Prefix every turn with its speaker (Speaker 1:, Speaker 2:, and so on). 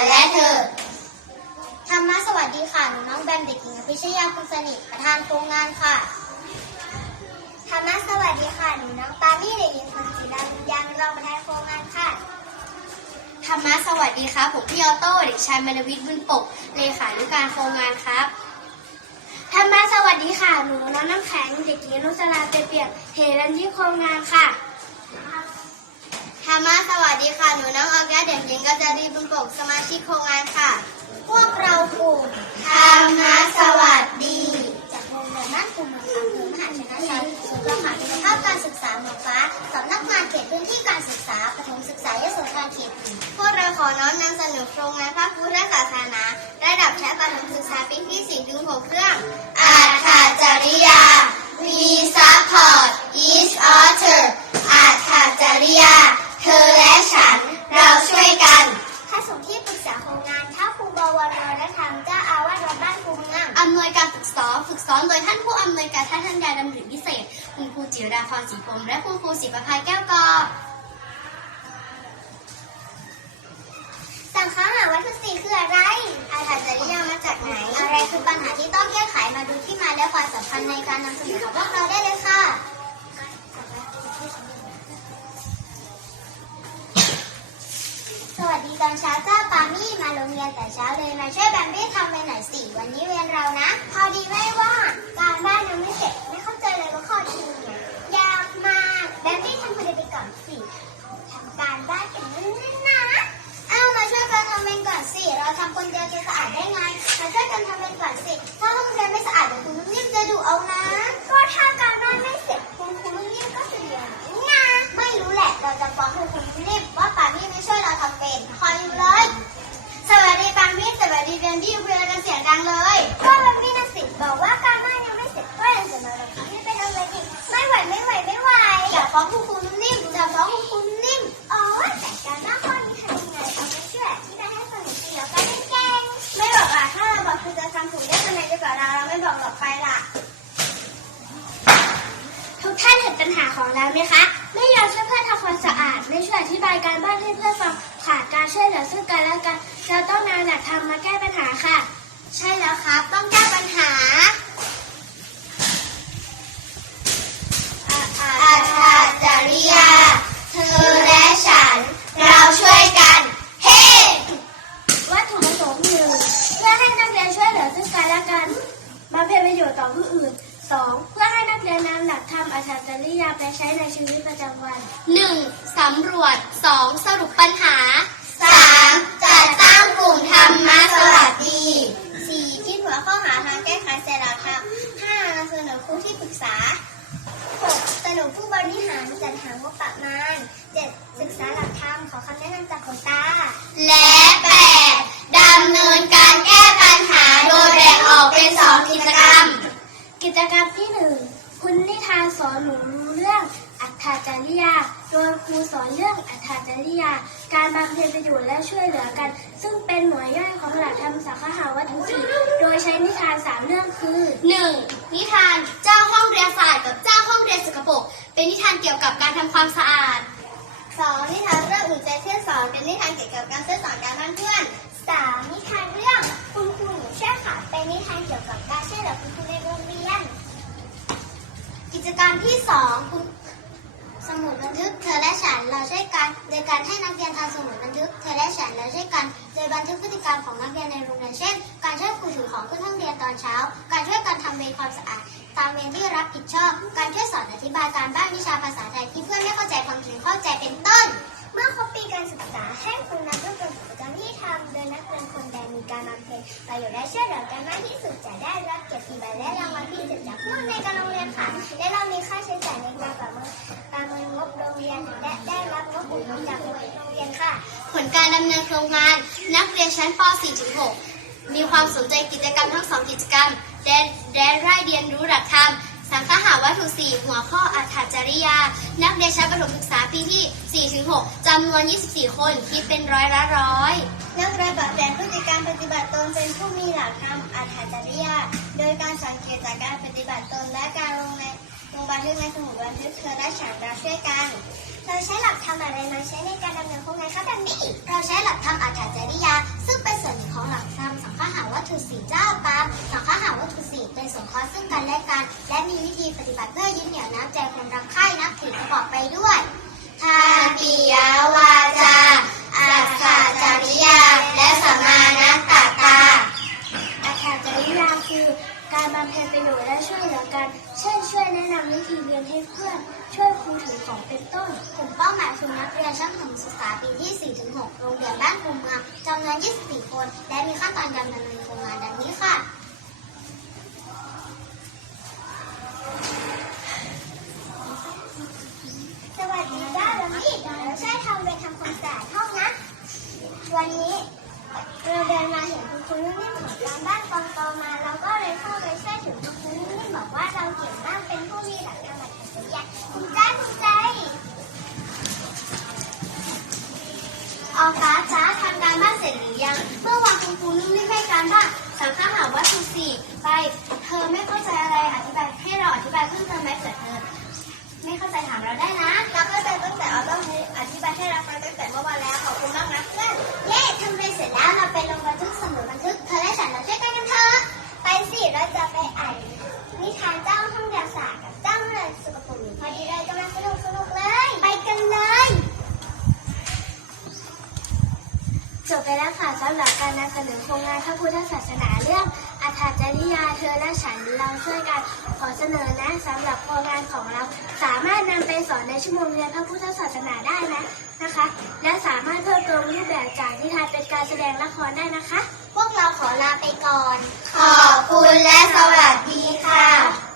Speaker 1: ันและเธอ
Speaker 2: ธรรมะสวัสดีค่ะหนูน้องแบมเด็กหญิงอภิชยาคุณสนิทประธานโครงงานค่ะธรรมะสวัสดีค่ะหนูน้องปามี่เด็กหญิงคนศิลาบุญยังรองประธานโครงงานค่ะ
Speaker 1: ธรรมะสวัสดีครับผมพี่ออโต้เด็กชายมนวิทย์บุญปกเลขานุการโครงงานครับ
Speaker 2: ธรรมะสวัสดีค่ะหนูน้องน้ำแข็งเด็กหญิงนุสราเปเปียกเทรันที่โครงงานค่ะ
Speaker 1: รรมะสวัสดีค่ะ หนูน้องออกัสเด็กหญิงกัจจารีบุญปกสมาชิกโครงงานค่ะ
Speaker 2: พวกเรากลุ่ม
Speaker 1: ธรรมะสวัสดี
Speaker 2: จากโรงเรียนบ้านกลุ่มเมืองอำเภอมหาชนะชัยศูนย์ประสานคุณภาพการศึกษาหมอฟ้าสำนักงานเขตพื้นที่การศึกษาประถมศึกษายโสธรเขต
Speaker 1: พวกเราขอน้อมนำเสนอโครงงานภาคพุทธศาสนา ระดับชั้นประถมศึกษาปีที่4ถึง6เครื่องอาถาจริยา We support each other อาถาจริยา เธอและฉันเราช่วยกัน
Speaker 2: ถ้าส่งที่ปรึกษาโครงงานถ้าครูบวรและธรรมเจ้าอาวาสวัดบ้านคูเมือง
Speaker 1: อำนวยการฝึกสอนฝึกสอนโดยท่านผู้อำนวยการท่านทัญญาดำริพิเศษ คุณครูจิรดาพรศรีพรหมและคุณครูศิประภัยแก้วกอ
Speaker 2: สังขาหาวัตถุสี่คืออะไร
Speaker 1: อาถาจริยามาจากไหน
Speaker 2: อะไรคือปัญหาที่ต้องแก้ไขมาดูที่มาและความสำคัญในการนำเสนอของพวกเราได้เลยค่ะ ตอนเช้าเจ้าปามี่มาโรงเรียนแต่เช้าเลยมาช่วยแบมบี้ทำไปหน่อยสิวันนี้เรียนเรานะ พอดีไม่ว่าการบ้านยังไม่เสร็จไม่เข้าใจเลยว่าข้อที่หนึ่งเนี่ยยากมากแบมบี้ทำคนเดียวไปก่อนสิทำการบ้านกันนั่นนะเอามาช่วยกันทำเองก่อนสิเราทำคนเดียวจะสะอาดได้ไงมาช่วยกันทำเองก่อนสิถ้าห้องเรียนไม่สะอาดเดี๋ยวคุณนุ่มนิ่มจะดูเอานะ วอย่า
Speaker 1: ฟ้องคุณครูนุ่มนิ่มอย่าฟ้องคุณครูนุ่มนิ่ม
Speaker 2: อ๋อแต่การบ้านข้อนี้ทำยังไงเอาไปช่วยอธิบายให้ฟังหน่อยสิแล้วก็ไม่เก่ง
Speaker 1: ไม่บอกอะถ้าเราบอกคือจะทำถูกได้คะแนนดีกว่าเราเราไม่บอกหรอกไปล่ะ
Speaker 2: ทุกท่านเห็นปัญหาของเราไหมคะ ไม่ยอมช่วยเพื่อนทำความสะอาด ไม่ช่วยอธิบายการบ้านให้เพื่อนฟังขาดการช่วยเหลือซึ่งกันและกัน เราต้องนำหลักธรรมมาแก้ปัญหาค่ะ
Speaker 1: ใช่แล้วครับต้องแก้ปัญหา อาชาจริยา เธอและฉัน เราช่วยกัน เฮ้
Speaker 2: วัตถุประสงค์หนึ่งเพื่อให้นักเรียน ช่วยเหลือซึ่งกันและกัน มาเป็นประโยชน์ต่อผู้อื่นสองเพื่อให้นักเรียนนำหลักธรรมอาชาจริยาไปใช้ในชีวิตประจำวัน
Speaker 1: หนึ่งสำรวจสองสรุปปัญหาสามจัดตั้งกลุ่มธรรมะสวัสดีสี่คิดหัวข้อหาทางแก้ไขเสร็จแล้วครับห้านำเสนอครูที่ปรึกษา
Speaker 2: หกสนุกผู้บริหารจัดหางบประมาณเจ็ดศึกษาหลักธรรมขอคำแนะนำจากคุณตา
Speaker 1: และแปดดำเนินการ
Speaker 2: จกรรมที่หนึ่งคุณนิทานสอนหนูรู้เรื่องอัตถจริยา โดยครูสอนเรื่องอัตถจริยา การบำเพ็ญประโยชน์และช่วยเหลือกัน ซึ่งเป็นหน่วยย่อยของหลักธรรมสังฆาวัตถุสี่โดยใช้นิทานสามเรื่องคือ
Speaker 1: หนึ่งนิทานเจ้าห้องเรียนศาสตร์กับเจ้าห้องเรียนสกปรกเป็นนิทานเกี่ยวกับการทำความสะอาดสองนิทานเรื่องอุ่นใจเพื่อนสอนเป็นนิทานเกี่ยวกับการช่วยสอนการบ้านเพื่อน
Speaker 2: สามนิทานเรื่องคุณครูหนูช่วยค่ะเป็นนิทานเกี่ยวกับการช่วยเหลือคุณครูในโรงเรียน
Speaker 1: กิจกรรมที่สองคุณสมุดบันทึกเธอและฉันเราช่วยกัน โดยการให้นักเรียนทำสมุดบันทึกเธอและฉันเราช่วยกัน โดยบันทึกพฤติกรรมของนักเรียนในโรงเรียนเช่น การช่วยครูถือของขึ้นห้องเรียนตอนเช้า การช่วยกันทำเวรความสะอาดตามเวรที่รับผิดชอบ การช่วยสอนอธิบายการบ้านวิชาภาษาไทยที่เพื่อนไม่เข้าใจความถึงเข้าใจเป็นต้น
Speaker 2: เมื่อครบปีการศึกษาให้คุณนักเรียนกิจกรรมที่ทำโดยนักเรียนคนใดมีการบำเพ็ญประโยชน์และช่วยเหลือกันมากที่สุดจะได้รับเกียรติบัตรและรางวัลพิเศษจากผู้อำนการโรงเรียน ค่ะ และเรามีค่าใช้จ่ายในการประเมินประเมินงบโรงเรียน และได้รับงบอุดหนุนจากโรงเรียนค่ะ
Speaker 1: ผลการดำเนินโครงงาน นักเรียนชั้นป .4-6 มีความสนใจกิจกรรมทั้งสองกิจกรรมและได้ได้เรียนรู้หลักธรรมสังคหาวัตถุสี่หัวข้ออัฏฐจริยา นักเรียนชั้นประถมศึกษาปีที่ 4-6 จำนวน 24 คน คิดเป็นร้อยละร้อย นักเรียนปรับเปลี่ยนพฤติกรรมปฏิบัติตนเป็นผู้มีหลักธรรมอัฏฐจริยา โดยการสังเกตจากการปฏิบัติตนและการ งบันทึกในสมุดบันทึกเธอและฉันเราช่วยกัน
Speaker 2: เราใช้หลักธรรมอะไรมาใช้ในการดำเนินโครงงานคะแบบนี้
Speaker 1: เราใช้หลัก
Speaker 2: ธรรมอัฏฐจริยา ซึ่งเป็นส่วนหนึ่งของหลักธรรมสังฆาวัตถุสี่เจ้าปามสังฆาวัตถุสี่เป็นสงเคราะห์ซึ่งกันและกัน และมีวิธีปฏิบัติเพื่อยึดเหนี่ยวน้ำใจคนรักใคร่นับถือประกอบไปด้วยทาปิยวาจาอาคาจริยา และสัมมานัตตา
Speaker 3: อาคาจริยาคือการบำเพ็ญประโยชน์และช่วยเหลือกัน เช่น ช่วยแนะนำวิธีเรียนให้เพื่อน ช่วยครูถือของเป็นต้น
Speaker 2: กลุ่มเป้าหมายคือนักเรียนชั้นประถมศึกษาปีที่4-6โรงเรียนบ้านภูมิเมืองจำนวน 24 คน และมีขั้นตอนการดำเนินโครงงานดังนี้ค่ะ ออกั
Speaker 1: สจ้าทำการบ้านเสร็จหรือยัง เมื่อวานคุณครูนุ่มนิ่มให้การบ้านสังฆาหาวัตถุสี่ไป เธอไม่เข้าใจอะไรอธิบายให้เราอธิบาย
Speaker 3: แล้วค่ะสำหรับการนำเสนอโครงงานพระพุทธศาสนาเรื่องอัฏฐจริยาเธอและฉันเราช่วยกันขอเสนอนะสำหรับโครงงานของเรา สามารถนำไปสอนในชั่วโมงเรียนพระพุทธศาสนาได้นะนะคะ และสามารถเพิ่มเติมรูปแบบจากนิทานเป็นการแสดงละครได้นะคะ
Speaker 2: พวกเราขอลาไปก่อน
Speaker 1: ขอบคุณและสวัสดีค่ะ